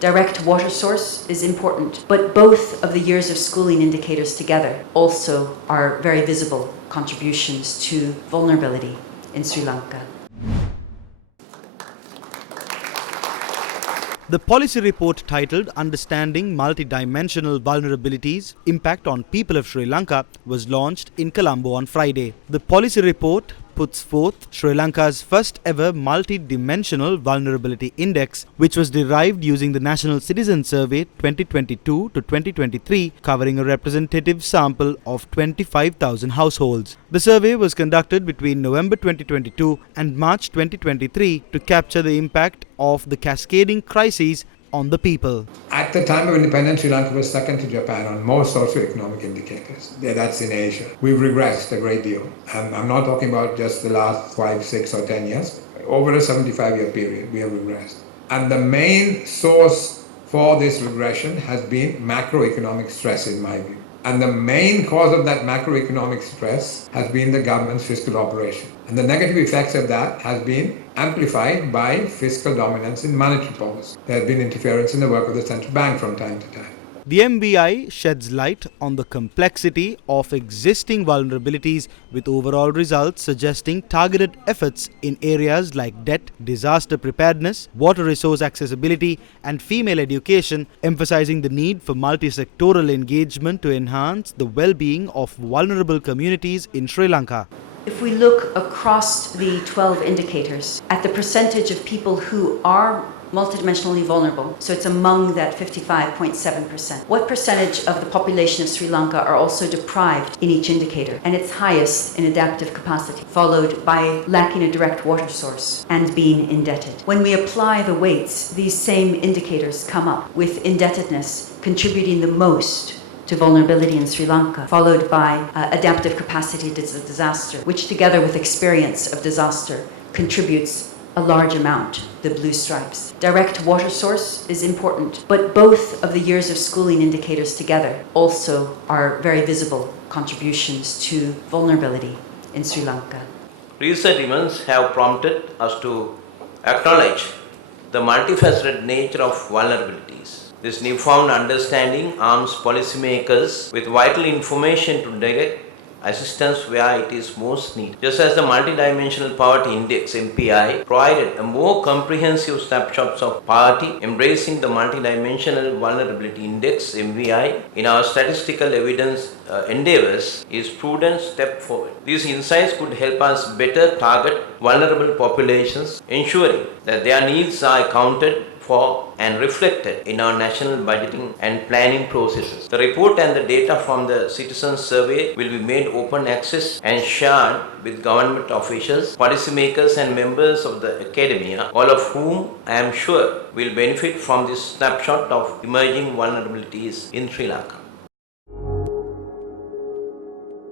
Direct water source is important, but both of the years of schooling indicators together also are very visible contributions to vulnerability in Sri Lanka. The policy report titled Understanding Multidimensional Vulnerabilities Impact on People of Sri Lanka was launched in Colombo on Friday. The policy report puts forth Sri Lanka's first ever Multidimensional Vulnerability Index, which was derived using the National Citizen Survey 2022 to 2023, covering a representative sample of 25,000 households. The survey was conducted between November 2022 and March 2023 to capture the impact of the cascading crises on the people. At the time of independence, Sri Lanka was second to Japan on most socio-economic indicators. Yeah, that's in Asia. We've regressed a great deal. And I'm not talking about just the last 5, 6 or 10 years. Over a 75-year period, we have regressed. And the main source for this regression has been macroeconomic stress, in my view. And the main cause of that macroeconomic stress has been the government's fiscal operation. And the negative effects of that has been amplified by fiscal dominance in monetary policy. There has been interference in the work of the central bank from time to time. The MVI sheds light on the complexity of existing vulnerabilities, with overall results suggesting targeted efforts in areas like debt, disaster preparedness, water resource accessibility and female education, emphasizing the need for multi-sectoral engagement to enhance the well-being of vulnerable communities in Sri Lanka. If we look across the 12 indicators at the percentage of people who are multidimensionally vulnerable, so it's among that 55.7%. What percentage of the population of Sri Lanka are also deprived in each indicator? And it's highest in adaptive capacity, followed by lacking a direct water source and being indebted. When we apply the weights, these same indicators come up, with indebtedness contributing the most to vulnerability in Sri Lanka, followed by adaptive capacity to disaster, which together with experience of disaster contributes a large amount, the blue stripes. Direct water source is important, but both of the years of schooling indicators together also are very visible contributions to vulnerability in Sri Lanka. Recent events have prompted us to acknowledge the multifaceted nature of vulnerabilities. This newfound understanding arms policymakers with vital information to direct assistance where it is most needed. Just as the Multidimensional Poverty Index (MPI) provided a more comprehensive snapshot of poverty, embracing the Multidimensional Vulnerability Index (MVI) in our statistical evidence endeavors is prudent step forward. These insights could help us better target vulnerable populations, ensuring that their needs are accounted for and reflected in our national budgeting and planning processes. The report and the data from the Citizens Survey will be made open access and shared with government officials, policymakers and members of the academia, all of whom I am sure will benefit from this snapshot of emerging vulnerabilities in Sri Lanka.